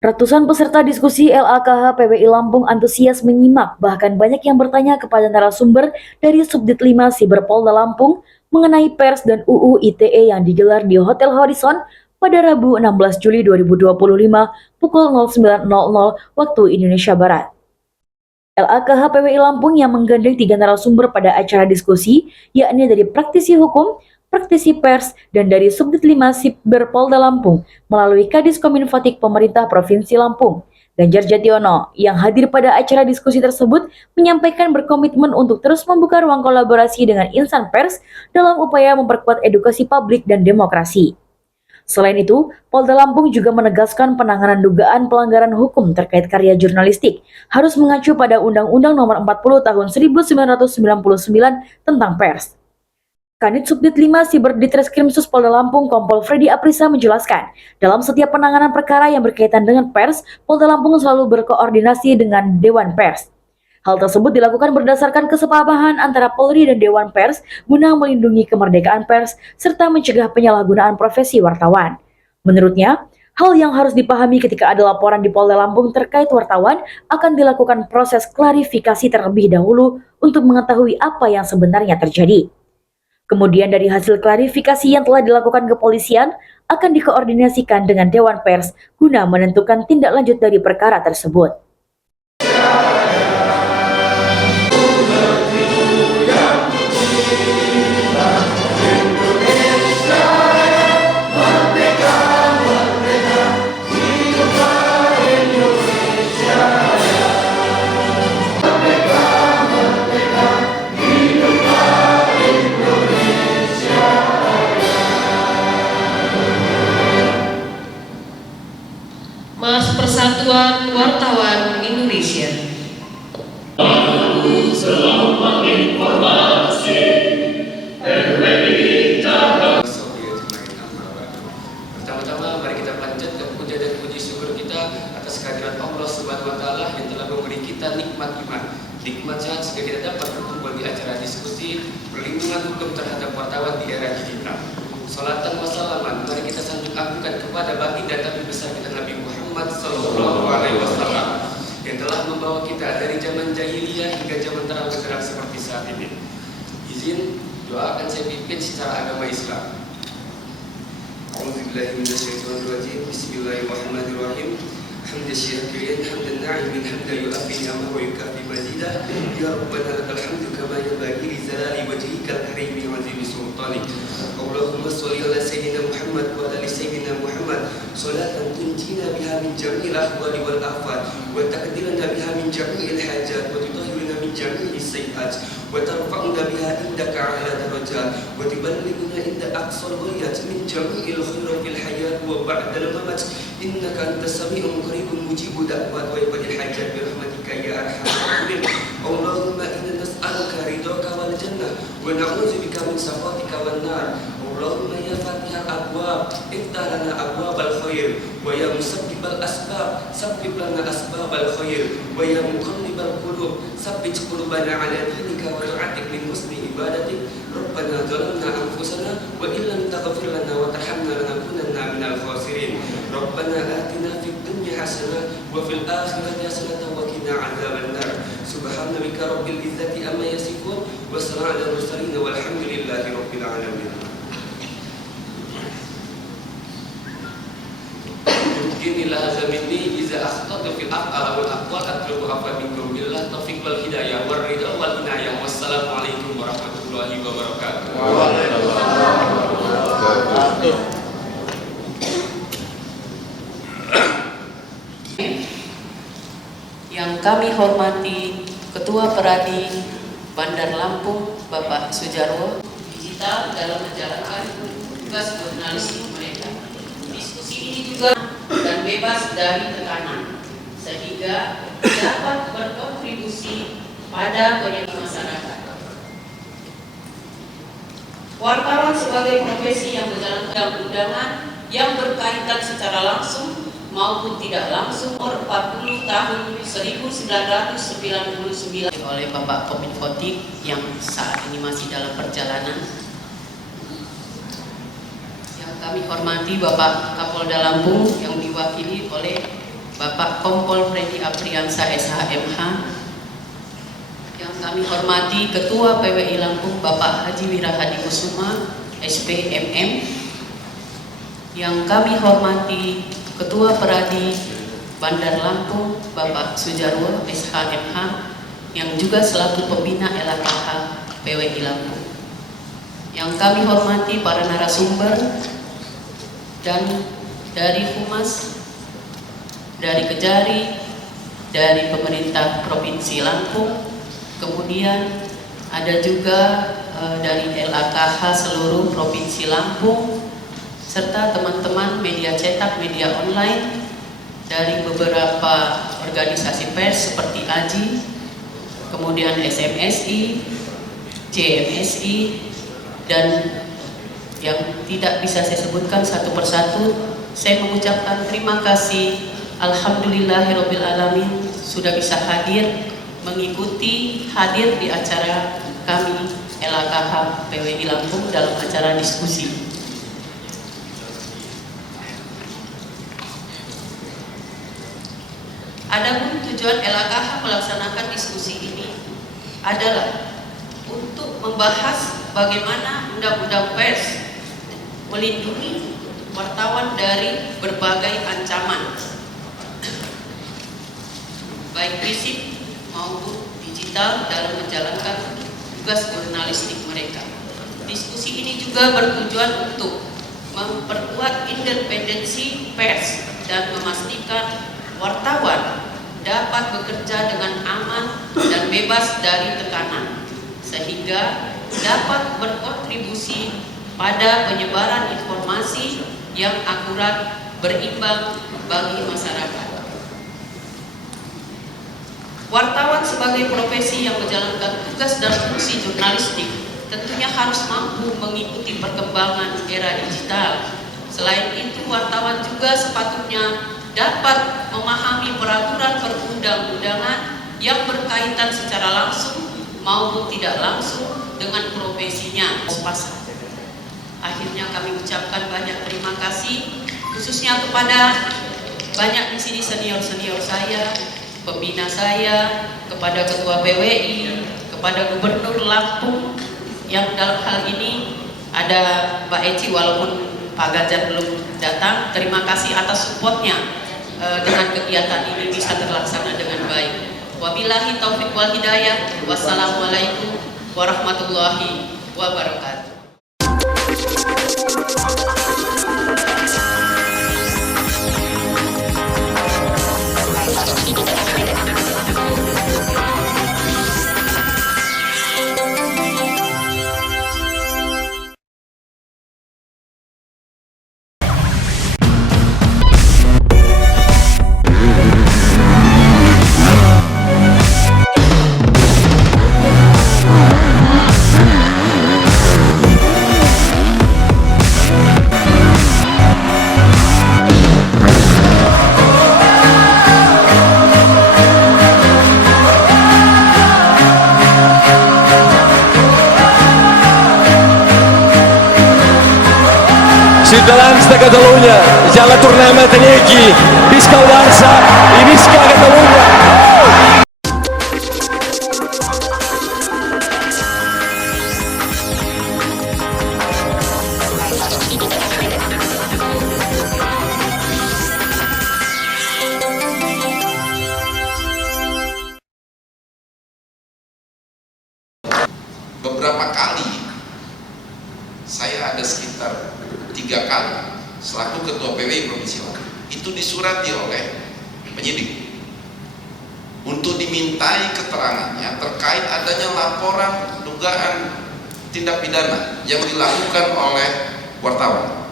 Ratusan peserta diskusi LAKH PWI Lampung antusias menyimak, bahkan banyak yang bertanya kepada narasumber dari Subdit 5 Siberpolda Lampung mengenai pers dan UU ITE yang digelar di Hotel Horizon pada Rabu 16 Juli 2025 pukul 09.00 waktu Indonesia Barat. LAKH PWI Lampung yang menggandeng 3 narasumber pada acara diskusi, yakni dari praktisi hukum, praktisi pers, dan dari Subdit 5 Siberpolda Lampung melalui Kadis Kominfotik Pemerintah Provinsi Lampung. Ganjar Jationo yang hadir pada acara diskusi tersebut menyampaikan berkomitmen untuk terus membuka ruang kolaborasi dengan insan pers dalam upaya memperkuat edukasi publik dan demokrasi. Selain itu, Polda Lampung juga menegaskan penanganan dugaan pelanggaran hukum terkait karya jurnalistik harus mengacu pada Undang-Undang Nomor 40 Tahun 1999 tentang pers. Kanit Subdit 5 Siber Ditreskrimsus Polda Lampung Kompol Freddy Aprisa menjelaskan, dalam setiap penanganan perkara yang berkaitan dengan pers, Polda Lampung selalu berkoordinasi dengan Dewan Pers. Hal tersebut dilakukan berdasarkan kesepahaman antara Polri dan Dewan Pers guna melindungi kemerdekaan pers serta mencegah penyalahgunaan profesi wartawan. Menurutnya, hal yang harus dipahami ketika ada laporan di Polda Lampung terkait wartawan akan dilakukan proses klarifikasi terlebih dahulu untuk mengetahui apa yang sebenarnya terjadi. Kemudian dari hasil klarifikasi yang telah dilakukan kepolisian akan dikoordinasikan dengan Dewan Pers guna menentukan tindak lanjut dari perkara tersebut. Mas Persatuan Wartawan Indonesia. Selamat informasi. Pertama-tama mari kita panjatkan puja dan puji syukur kita atas kehadirat Allah Subhanahu wa taala yang telah memberi kita nikmat iman. Nikmat sehat sehingga kita dapat berkumpul di acara diskusi perlindungan hukum terhadap wartawan di era digital. Salatan wassalaman mari kita sanjung agungkan kepada baginda Nabi besar kita Nabi Muhammad Sallallahu Alaihi Wasallam yang telah membawa kita dari zaman jahiliyah hingga zaman terang benderang seperti saat ini. Izin doakan saya pimpin secara agama Islam. A'udzubillahi minasyaitonirrajim. Bismillahirrahmanirrahim. Hamdan syakirin, hamdan na'imin, hamdan yu'afi ni'amahu wa yukafi mazidah. Ya Rabbana lakal hamdu kama yanbaghi li jalali wajhikal karimi wa 'azimi sultanik. Allahumma sholli ala sayyidina Muhammad wa ala ali sayyidina Muhammad salatan tunjina biha min jami'il ahwali wal afat wa taqdiruna biha min jami'il hajat wa tutahhiruna min jami'is sayyi'at wa tarfa'una biha indaka 'ala darajat wa tuballighuna inda aqsal ghayat min jami'il khairatil hayat wa ba'dal mamat innaka antas sami'un qaribun mujibud da'wat wa ibadil hajat bi rahmatika ya arhamar rahimin. Allahumma inna nas'aluka ridhaka wal jannah wa na'udzubika min sakhatika wan nar. Allahumma ya fatihal abwab iftah lana abwabal khair wa ya musabbibal asbab sabbib lana asbabal khair wa ya muqallibal qulub sabbit qulubana ala dinika wa tu'atik min husni ibadatik. Rabbana zalamna anfusana wa illam taghfir lana wa tarhamna lanakunanna minal khasirin. Rabbana atina fid dunya hasanah wa fil akhirati hasanah wa qina adzaban nar. Subhana rabbika rabbil izzati amma yasifun wa salamun alal mursalin walhamdulillahi rabbil alamin. Inilah azamini iza akhtatu fil af'al wal aqwal atlubu afa minkum billah taufiq wal hidayah war ridha wal inayah. Wassalamualaikum warahmatullahi wabarakatuh. Yang kami hormati Ketua Peradi Bandar Lampung Bapak Sujarwo digital dalam menjalankan tugas jurnalistik mereka. Diskusi ini juga dan bebas dari tekanan sehingga dapat berkontribusi pada penyelesaian masyarakat. Wartawan sebagai profesi yang menjalankan undangan yang berkaitan secara langsung maupun tidak langsung nomor 40 tahun 1999 oleh Bapak Kominfotik yang saat ini masih dalam perjalanan. Yang kami hormati Bapak Kapolda Lampung yang diwakili oleh Bapak Kompol Freddy Apriansa SHMH, yang kami hormati Ketua PWI Lampung Bapak Haji Wirahadi Kusuma SPMM, yang kami hormati Ketua Peradi Bandar Lampung Bapak Sujarwo SHMH, yang juga selaku pembina LAKH PWI Lampung, yang kami hormati para narasumber dan dari Humas, dari Kejari, dari pemerintah Provinsi Lampung, kemudian ada juga dari LAKH seluruh Provinsi Lampung, serta teman-teman media cetak, media online dari beberapa organisasi pers seperti AJI, kemudian SMSI, CMSI, dan yang tidak bisa saya sebutkan satu persatu. Saya mengucapkan terima kasih, alhamdulillahirabbil alamin, sudah bisa hadir di acara kami LAKH PWI Lampung dalam acara diskusi. Adapun tujuan LAKH melaksanakan diskusi ini adalah untuk membahas bagaimana undang-undang pers melindungi wartawan dari berbagai ancaman, baik fisik maupun digital, dalam menjalankan tugas jurnalistik mereka. Diskusi ini juga bertujuan untuk memperkuat independensi pers dan memastikan wartawan dapat bekerja dengan aman dan bebas dari tekanan, sehingga dapat berkontribusi pada penyebaran informasi yang akurat, berimbang bagi masyarakat. Wartawan sebagai profesi yang menjalankan tugas dan fungsi jurnalistik tentunya harus mampu mengikuti perkembangan era digital. Selain itu, wartawan juga sepatutnya dapat memahami peraturan perundang-undangan yang berkaitan secara langsung maupun tidak langsung dengan profesinya. Akhirnya kami ucapkan banyak terima kasih, khususnya kepada banyak di sini senior-senior saya, pembina saya, kepada Ketua PWI, kepada Gubernur Lampung, yang dalam hal ini ada Mbak Eci, walaupun Pak Ganjar belum datang. Terima kasih atas supportnya, dengan kegiatan ini bisa terlaksana dengan baik. Wabillahi taufiq wal hidayah. Wassalamualaikum warahmatullahi wabarakatuh. Ciutadans de Catalunya, ja la tornem a tenir aquí. Visca el Barça i visca Catalunya! Beberapa kali saya ada sekitar 3 kali selaku Ketua PWI Provinsi Lampung itu disurati oleh penyidik untuk dimintai keterangannya terkait adanya laporan dugaan tindak pidana yang dilakukan oleh wartawan.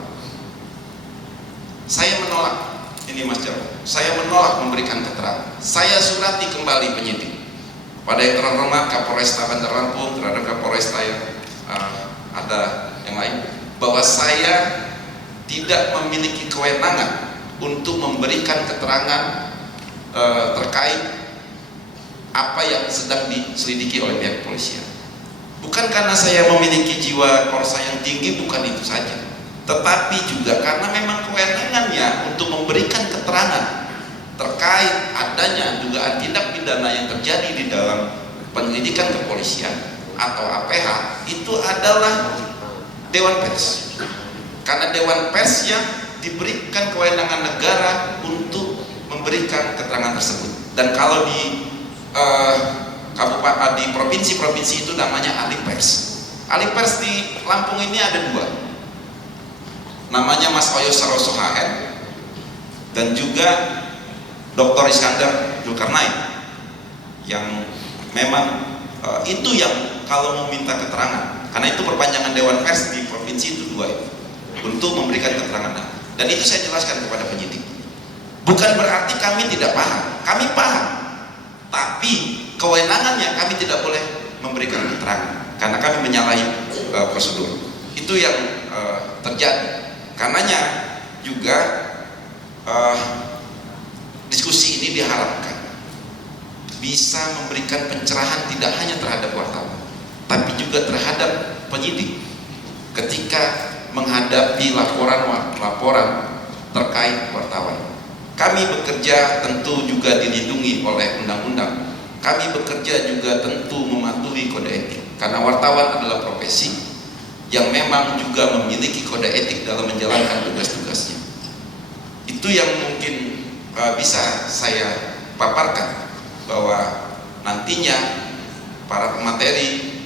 Saya menolak, ini Mas Jarwo, saya menolak memberikan keterangan. Saya surati kembali penyidik pada yang terhormat Kapolresta Bandar Lampung, terhadap Kapolresta yang ada yang lain, bahwa saya tidak memiliki kewenangan untuk memberikan keterangan terkait apa yang sedang diselidiki oleh pihak kepolisian. Bukan karena saya memiliki jiwa korsa yang tinggi, bukan itu saja, tetapi juga karena memang kewenangannya untuk memberikan keterangan terkait adanya dugaan tindak pidana yang terjadi di dalam penyelidikan kepolisian atau APH itu adalah Dewan Pers, karena Dewan Pers yang diberikan kewenangan negara untuk memberikan keterangan tersebut. Dan kalau di kabupaten, di provinsi-provinsi itu namanya ahli pers. Ahli pers di Lampung ini ada 2, namanya Mas Oyo Saroso HN dan juga Dr. Iskandar Zulkarnain, yang memang itu yang kalau mau minta keterangan, karena itu perpanjangan Dewan Pers di provinsi itu 2 itu, untuk memberikan keterangan. Dan itu saya jelaskan kepada penyidik. Bukan berarti kami tidak paham, kami paham, tapi kewenangannya kami tidak boleh memberikan keterangan karena kami menyalahi prosedur. Itu yang terjadi. Karenanya juga diskusi ini diharapkan bisa memberikan pencerahan tidak hanya terhadap wartawan, tapi juga terhadap penyidik ketika menghadapi laporan terkait wartawan. Kami bekerja tentu juga dilindungi oleh undang-undang. Kami bekerja juga tentu mematuhi kode etik, karena wartawan adalah profesi yang memang juga memiliki kode etik dalam menjalankan tugas-tugasnya. Itu yang mungkin bisa saya paparkan, bahwa nantinya para pemateri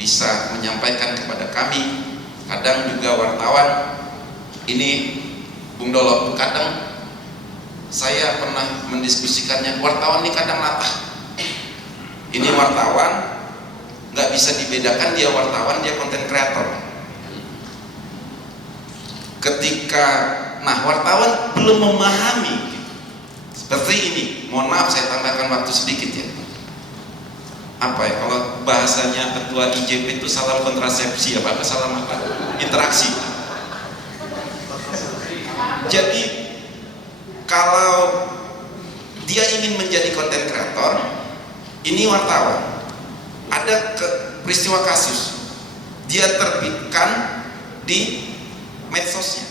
bisa menyampaikan kepada kami. Kadang juga wartawan ini, Bung Dolo, kadang saya pernah mendiskusikannya, wartawan ini kadang latah. Ini wartawan nggak bisa dibedakan, dia wartawan, dia konten kreator. Ketika wartawan belum memahami seperti ini, mohon maaf saya tambahkan waktu sedikit ya. Apa ya, kalau bahasanya ketua IJP itu salam kontrasepsi apa salam apa? Interaksi. Jadi kalau dia ingin menjadi konten kreator, ini wartawan, ada peristiwa kasus, dia terbitkan di medsosnya,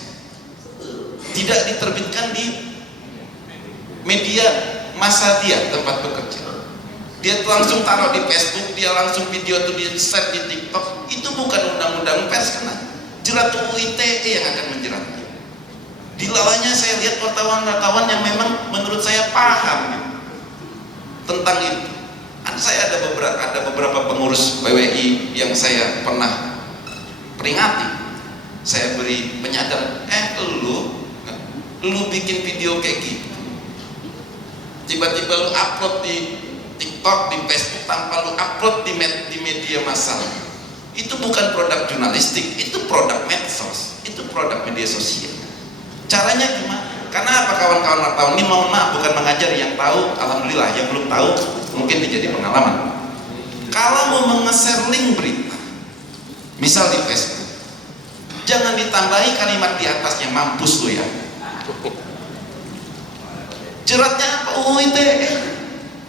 tidak diterbitkan di media massa dia tempat bekerja. Dia langsung taruh di Facebook, dia langsung video itu di share di TikTok. Itu bukan undang-undang pers, kena jerat UU ITE yang akan menjeratnya. Di lawannya saya lihat wartawan-wartawan yang memang menurut saya paham gitu, tentang itu. Saya ada beberapa pengurus PWI yang saya pernah peringati, saya beri penyadaran, lu bikin video kayak gitu, tiba-tiba lu upload di TikTok, di Facebook tanpa lu upload di media massal. Itu bukan produk jurnalistik, itu produk medsos, itu produk media sosial. Caranya gimana? Karena apa kawan-kawan wartawan ini, mohon maaf bukan mengajar, yang tahu alhamdulillah, yang belum tahu mungkin menjadi pengalaman. Kalau mau menge-share link berita, misal di Facebook, jangan ditambahi kalimat di atasnya mampus lu ya. Jeratnya apa? UU ITE.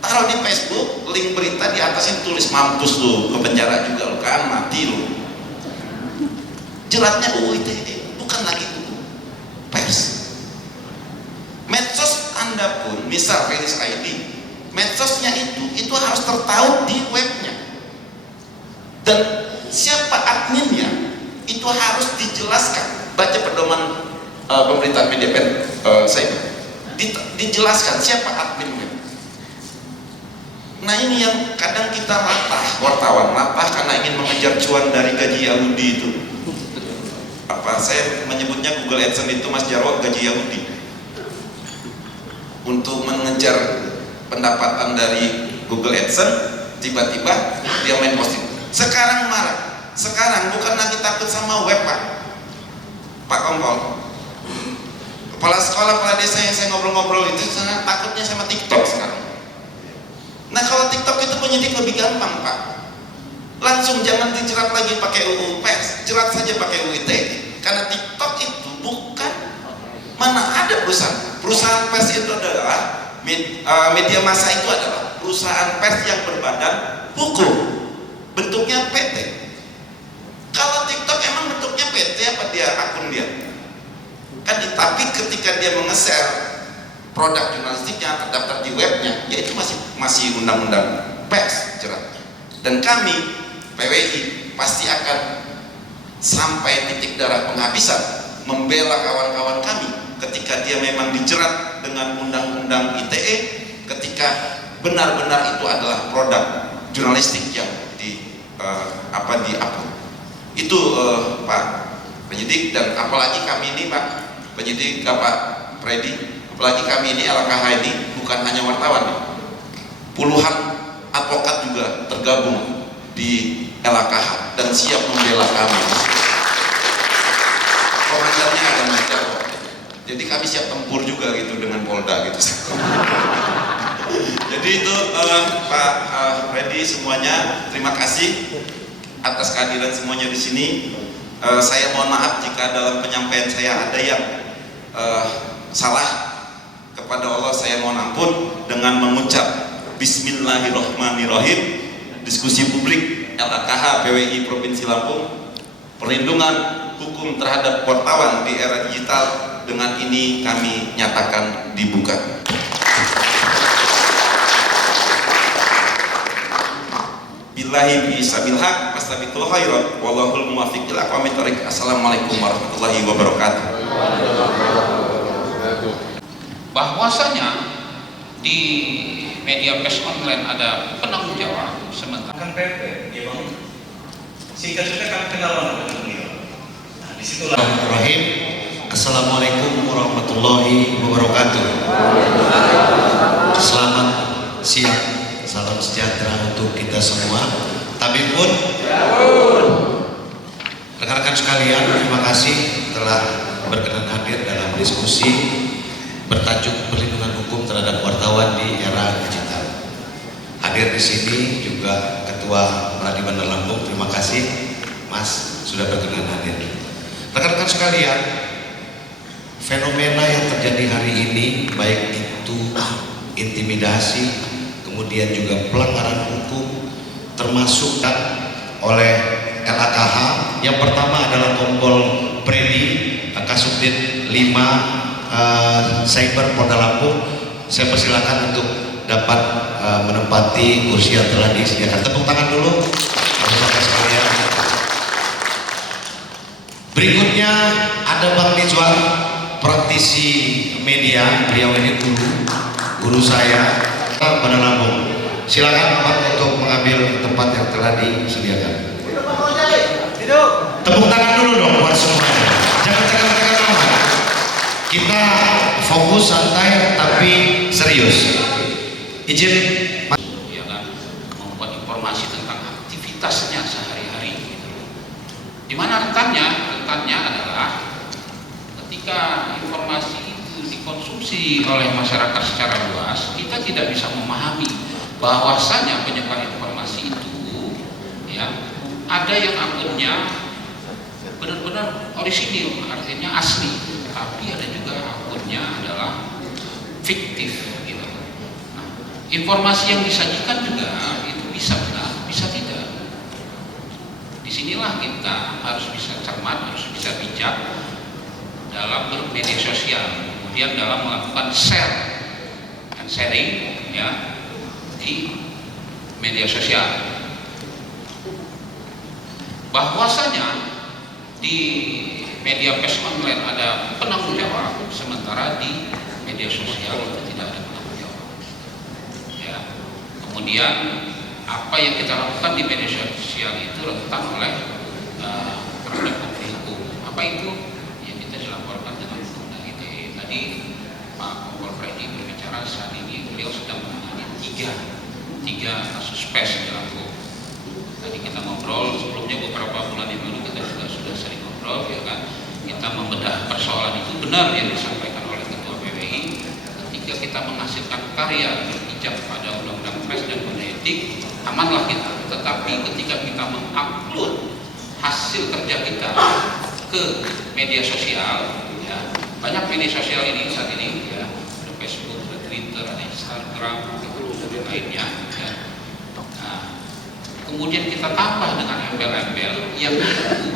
Taruh di Facebook, link berita di atasnya tulis mampus lu, ke penjara juga lu kan, mati lu. Jeratnya UU ITE, bukan lagi UU pers. Medsos Anda pun, misal Felis ID, medsosnya itu harus tertaut di webnya. Dan siapa adminnya, itu harus dijelaskan. Baca pedoman pemberitaan media saya dijelaskan siapa adminnya. Nah ini yang kadang kita latah, wartawan latah karena ingin mengejar cuan dari gaji Yahudi itu. Apa saya menyebutnya Google AdSense itu, Mas Jarwo, gaji Yahudi. Untuk mengejar pendapatan dari Google AdSense, tiba-tiba dia main posting. Sekarang marah. Sekarang bukan lagi takut sama web, Pak Kompol. Kepala sekolah, kepala desa yang saya ngobrol-ngobrol itu takutnya sama TikTok sekarang. Nah kalau TikTok itu penyidik lebih gampang, Pak. Langsung jangan dijerat lagi pakai UU pers, jerat saja pakai UU ITE. Karena TikTok itu bukan, mana ada perusahaan pers itu adalah media massa, itu adalah perusahaan pers yang berbadan hukum, bentuknya PT. Kalau TikTok emang bentuknya PT apa dia akun dia? Kan tapi ketika dia menge-share produk jurnalistiknya terdaftar di webnya, ya itu masih undang-undang pers jerat. Dan kami PWI pasti akan sampai titik darah penghabisan membela kawan-kawan kami ketika dia memang dijerat dengan undang-undang ITE, ketika benar-benar itu adalah produk jurnalistik yang di-upload. Itu Pak penyidik, dan apalagi kami ini Pak penyidik, Pak Freddy, apalagi kami ini LKH ini bukan hanya wartawan, puluhan advokat juga tergabung di LKH dan siap membela kami. Komandannya ada Mas Jarwo, jadi kami siap tempur juga gitu dengan Polda gitu. Jadi itu Pak Freddy, semuanya terima kasih atas kehadiran semuanya di sini. Saya mohon maaf jika dalam penyampaian saya ada yang salah. Kepada Allah saya mohon ampun dengan mengucap Bismillahirrahmanirrahim. Diskusi publik LKH PWI Provinsi Lampung, perlindungan hukum terhadap wartawan di era digital, dengan ini kami nyatakan dibuka. Billahi bisabil haq wastabiqul khairat wallahul muwaffiq ila aqwamit thoriq. Assalamualaikum warahmatullahi wabarakatuh. Bahwasanya di media pers online ada penanggung jawab sementara Kan PP, dia bangun. Singkat cerita kami kenalan dengan beliau. Nah, disitulah. Bismillahirrahmanirrahim. Assalamualaikum warahmatullahi wabarakatuh. Selamat siang, salam sejahtera untuk kita semua. Tapi pun rekan-rekan sekalian, terima kasih telah berkenan hadir dalam diskusi bertajuk perlindungan hukum terhadap wartawan di era digital. Hadir di sini juga Ketua Peradilan Lampung. Terima kasih Mas sudah berkenan hadir. Rekan-rekan sekalian, fenomena yang terjadi hari ini, baik itu intimidasi, kemudian juga pelanggaran hukum, termasuk oleh LKH. Yang pertama adalah Kompol Freddy, Kasubdit 5 Cyber Polda Lampung. Saya persilakan untuk dapat menempati kursi yang telah disediakan. Tepuk tangan dulu rekan-rekan sekalian. Berikutnya ada Bang Nizwan, praktisi media. Beliau ini guru saya pada Lampung. Silakan Pak untuk mengambil tempat yang telah disediakan. Tepuk tangan dulu dong buat semuanya. Jangan tekan-tekan amat. Kita fokus santai tapi serius. Izin ya kan, membuat informasi tentang aktivitasnya sehari-hari gitu. Di mana rentannya adalah ketika informasi itu dikonsumsi oleh masyarakat secara luas, kita tidak bisa memahami bahwasanya penyebar informasi itu ya ada yang akunnya benar-benar orisinil, artinya asli, tapi ada juga akunnya adalah fiktif gitu. Nah, informasi yang disajikan juga itu bisa benar, bisa tidak. Disinilah kita harus bisa cermat, harus bisa bijak dalam bermedia sosial, kemudian dalam melakukan share dan sharing ya di media sosial. Bahwasanya di media pers online ada penanggung jawab, sementara di media sosial itu tidak ada penanggung jawab. Ya. Kemudian apa yang kita lakukan di media sosial itu rentan oleh terhadap konflik hukum. Apa itu? Yang kita dilaporkan dengan undang ITE. Tadi Pak Kompol Freddy berbicara, saat ini beliau sedang menangani tiga kasus pers di Lampung. Tadi kita ngobrol sebelumnya, beberapa bulan yang lalu kita juga sudah sering ngobrol ya kan. Kita membedah persoalan itu, benar yang disampaikan oleh Ketua PWI, ketika kita menghasilkan karya berpijak pada undang-undang pers dan kode etik, amanlah kita. Tetapi ketika kita mengupload hasil kerja kita ke media sosial ya, banyak media sosial ini saat ini ya, ada Facebook, ada Twitter, ada Instagram, dan lainnya ya. Nah, kemudian kita tambah dengan embel-embel yang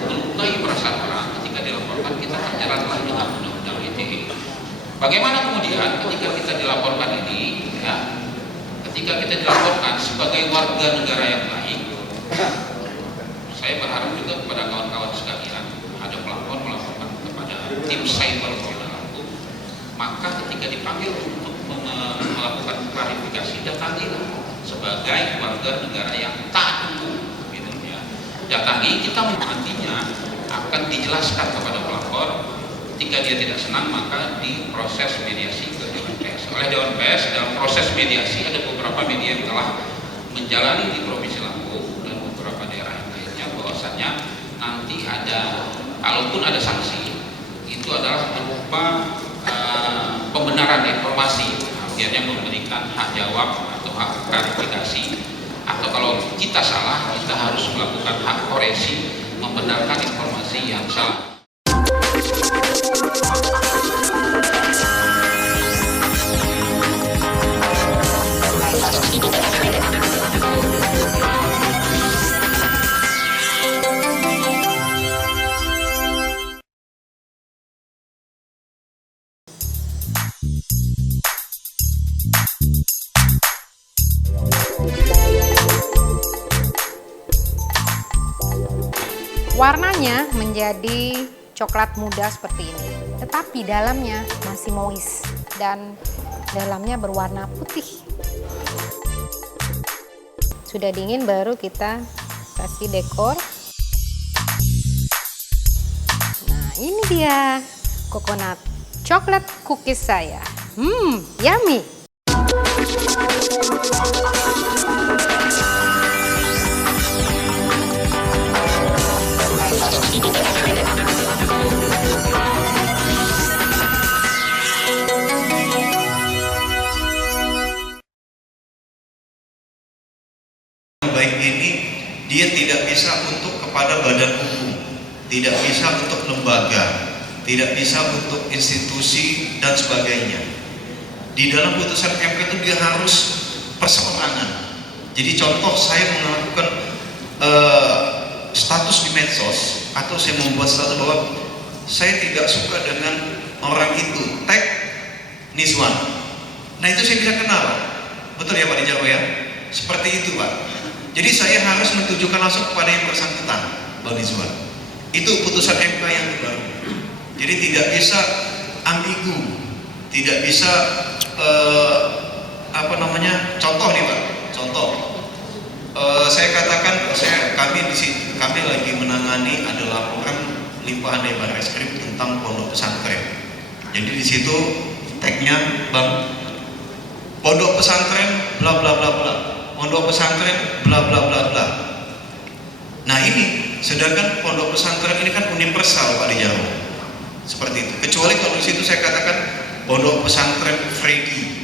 melukai perasaan orang, ketika dilaporkan kita terjeratlah dengan undang-undang ITE. Bagaimana kemudian ketika kita dilaporkan ini, ya, ketika kita dilaporkan sebagai warga negara yang baik, saya berharap juga kepada kawan-kawan sekalian, ada pelapor melaporkan kepada tim cyber Polda Lampung, maka ketika dipanggil untuk melakukan klarifikasi, datangilah sebagai warga negara yang taat hukum, gitu ya. Datangi, kita nantinya akan dijelaskan kepada pelapor. Ketika dia tidak senang, maka diproses mediasi ke Dewan Pers. Oleh Dewan Pers, dalam proses mediasi ada beberapa media yang telah menjalani di Provinsi Lampung dan beberapa daerah yang lainnya, bahwasannya nanti ada, kalaupun ada sanksi, itu adalah berupa pembenaran informasi, akhirnya memberikan hak jawab atau hak klarifikasi, atau kalau kita salah, kita harus melakukan hak koreksi, membenarkan informasi yang salah. Warnanya menjadi coklat muda seperti ini, tetapi dalamnya masih moist dan dalamnya berwarna putih. Sudah dingin, baru kita kasih dekor. Nah, ini dia coconut coklat cookies saya. Yummy. Baik ini dia tidak bisa untuk kepada badan hukum, tidak bisa untuk lembaga, tidak bisa untuk institusi dan sebagainya. Di dalam putusan MK itu dia harus perseorangan. Jadi contoh saya melakukan status di medsos, atau saya membuat status bahwa saya tidak suka dengan orang itu, tag Nizwan. Nah itu saya bisa kenal, betul ya Pak Dijarwo ya? Seperti itu Pak. Jadi saya harus menunjukkan langsung kepada yang bersangkutan, Bang Nizwan. Itu putusan MK yang terbaru. Jadi tidak bisa ambigu, tidak bisa contoh nih Pak, contoh. Saya katakan, kami lagi menangani ada laporan limpahan dari Barreskrim tentang pondok pesantren. Jadi di situ tagnya Bang, pondok pesantren bla bla bla bla, pondok pesantren bla bla bla bla. Nah ini, sedangkan pondok pesantren ini kan universal Pak Dijarwo, seperti itu. Kecuali kalau di situ saya katakan pondok pesantren Freddy.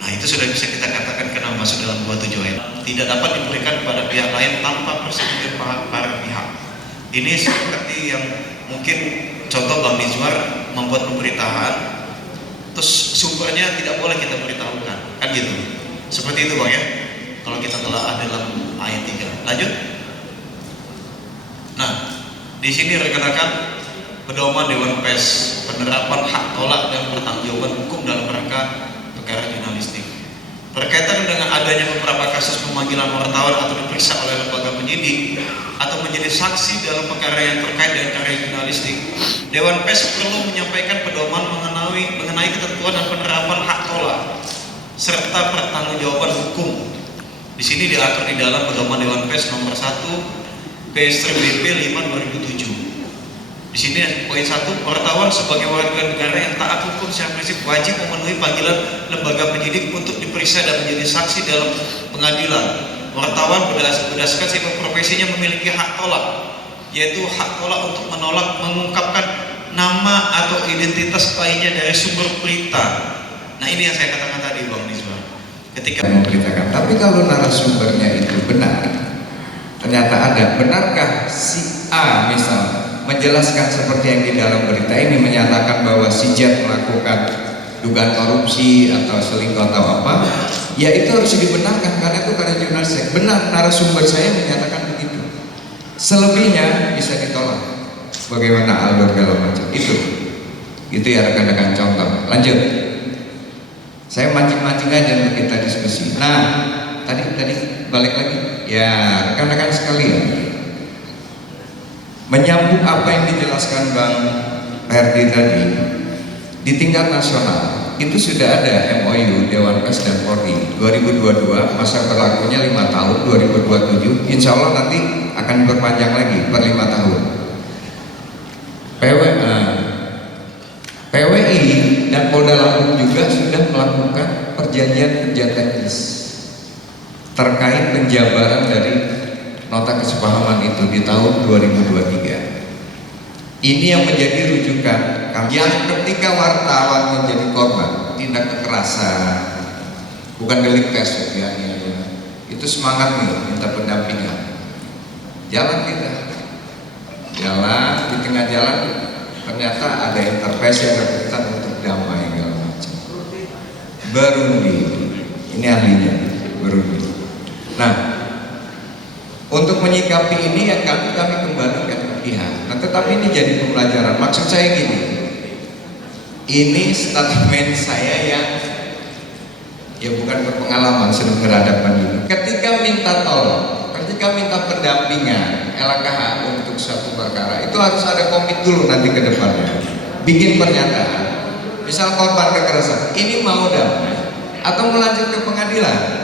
Nah itu sudah bisa kita katakan kena masuk dalam 27 ayat. Tidak dapat diberikan kepada pihak lain tanpa persetujuan para pihak. Ini seperti yang mungkin contoh Bang Nizwan membuat pemberitaan, terus sumbernya tidak boleh kita beritahukan, kan gitu. Seperti itu Bang ya. Kalau kita telah ada dalam ayat 3. Lanjut. Nah, di sini rekan-rekan pedoman Dewan Pers, penerapan hak tolak dan pertanggungjawaban hukum dalam rangka perkara jurnalistik. Berkaitan dengan adanya beberapa kasus pemanggilan wartawan atau diperiksa oleh lembaga penyidik atau menjadi saksi dalam perkara yang terkait dengan karya jurnalistik, Dewan Pers perlu menyampaikan pedoman mengenai ketentuan dan penerapan hak tolak serta pertanggungjawaban hukum. Di sini diatur di dalam pedoman Dewan Pers nomor 1 PSBB 5/2007. Di sini poin 1, wartawan sebagai warga negara yang taat hukum secara prinsip wajib memenuhi panggilan lembaga penyidik untuk diperiksa dan menjadi saksi dalam pengadilan. Wartawan berdasarkan sifat profesinya memiliki hak tolak, yaitu hak tolak untuk menolak mengungkapkan nama atau identitas lainnya dari sumber berita. Nah ini yang saya katakan tadi Bang Nizwan. Ketika memberitakan, tapi kalau narasumbernya itu benar, ternyata ada, benarkah si A misal menjelaskan seperti yang di dalam berita ini, menyatakan bahwa si Z melakukan dugaan korupsi atau selingkuh atau apa, ya itu harus dibenarkan karena itu karya jurnalistik. Benar, narasumber saya menyatakan begitu. Selebihnya bisa ditolak. Bagaimana Aldo segala macam itu. Itu ya rekan-rekan, contoh. Lanjut. Saya mancing-mancing aja untuk kita diskusi. Nah, tadi balik lagi. Ya, rekan-rekan sekalian, menyambung apa yang dijelaskan Bang Herdi tadi, di tingkat nasional itu sudah ada MOU Dewan Pers dan Polri 2022, masa berlakunya 5 tahun, 2027 insya Allah nanti akan diperpanjang lagi per 5 tahun. PWI dan Polda Lampung juga sudah melakukan perjanjian kerja teknis terkait penjabaran dari nota kesepahaman itu di tahun 2023. Ini yang menjadi rujukan yang ketika wartawan menjadi korban tindak kekerasan, bukan delik pers ya, itu semangat nih minta pendampingan. Jalan kita, jalan di tengah jalan ternyata ada intervensi yang berkaitan untuk damai segala macam. Burundi, ini ahlinya Burundi. Nah, untuk menyikapi ini yang kami kembalikan ke pihak. Nah, tetapi ini jadi pembelajaran. Maksud saya gini, ini statement saya yang ya bukan berpengalaman, sedang berhadapan dulu. Ketika minta tolong, ketika minta pendampingan LKH untuk suatu perkara, itu harus ada komit dulu nanti ke depannya. Bikin pernyataan. Misal korban kekerasan, ini mau damai atau melanjut ke pengadilan.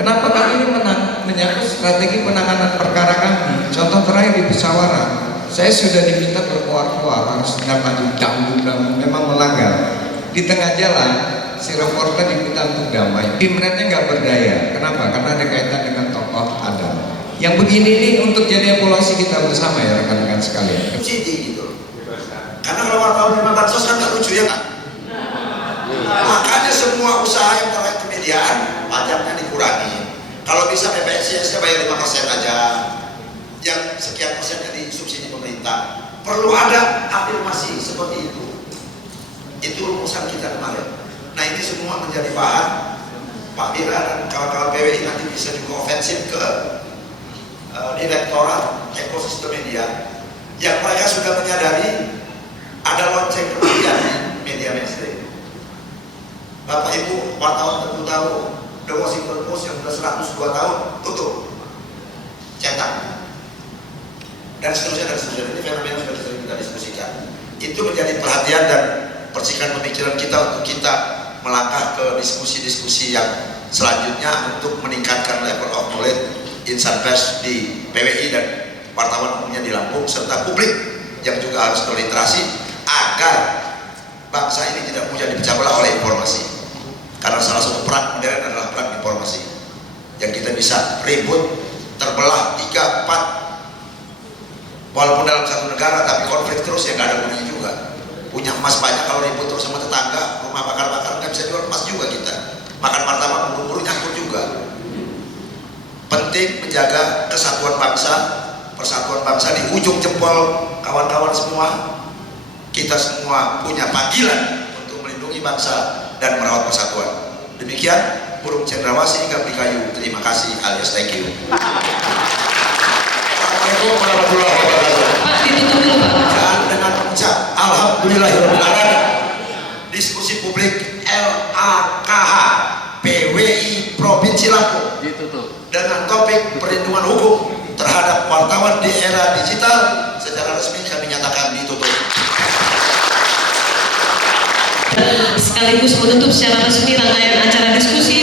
Kenapa kami ini menyangkut strategi penanganan perkara kami? Contoh terakhir di Pesawaran, saya sudah diminta berkuar-kuar harus maju dangdut memang melanggar. Di tengah jalan, si reporter diminta untuk damai. Pimretnya nggak berdaya. Kenapa? Karena ada kaitan dengan tokoh adat. Yang begini ini untuk jadi evaluasi kita bersama ya rekan-rekan sekalian. Subsidi gitu. Karena kalau wartawan terima bansos kan nggak lucu ya kan? Makanya semua usaha yang terkait kemediaan pajaknya dikurangi. Kalau bisa BPJS bayar 5% aja, yang sekian persennya disubsidi pemerintah. Perlu ada afirmasi seperti itu. Itu rumusan kita kemarin. Nah ini semua menjadi bahan Pak Bira dan kawan-kawan PWI nanti bisa juga ofensif ke Direktorat Ekosistem Media yang mereka sudah menyadari ada lonceng kematian di media mainstream. Bapak Ibu wartawan tentu tahu The Washington Post yang sudah 102 tahun tutup cetak dan seterusnya. Ini fenomena sudah sering kita diskusikan. Itu menjadi perhatian dan percikan pemikiran kita untuk kita melangkah ke diskusi-diskusi yang selanjutnya untuk meningkatkan level of knowledge insan pers di PWI dan wartawan umumnya di Lampung serta publik yang juga harus berliterasi agar bangsa ini tidak mudah dipecah belah oleh informasi. Karena salah satu perang modern adalah perang informasi yang kita bisa ribut, terbelah 3, 4 walaupun dalam satu negara tapi konflik terus ya nggak ada gunanya juga. Punya emas banyak kalau ribut terus sama tetangga, rumah bakar-bakar nggak bisa jual emas juga kita. Makan martabak buru-buru nyangkut juga. Penting menjaga kesatuan bangsa, persatuan bangsa di ujung jempol kawan-kawan semua. Kita semua punya panggilan untuk melindungi bangsa dan merawat persatuan. Demikian burung cendrawasih hingga beli kayu. Terima kasih alias thank you. Assalamualaikum warahmatullahi wabarakatuh. Dan dengan mengucap alhamdulillahirobbilalamin, diskusi publik LAKH PWI Provinsi Lampung dengan topik perlindungan hukum terhadap wartawan di era digital secara resmi kami nyatakan ditutup. Sekaligus menutup secara resmi rangkaian acara diskusi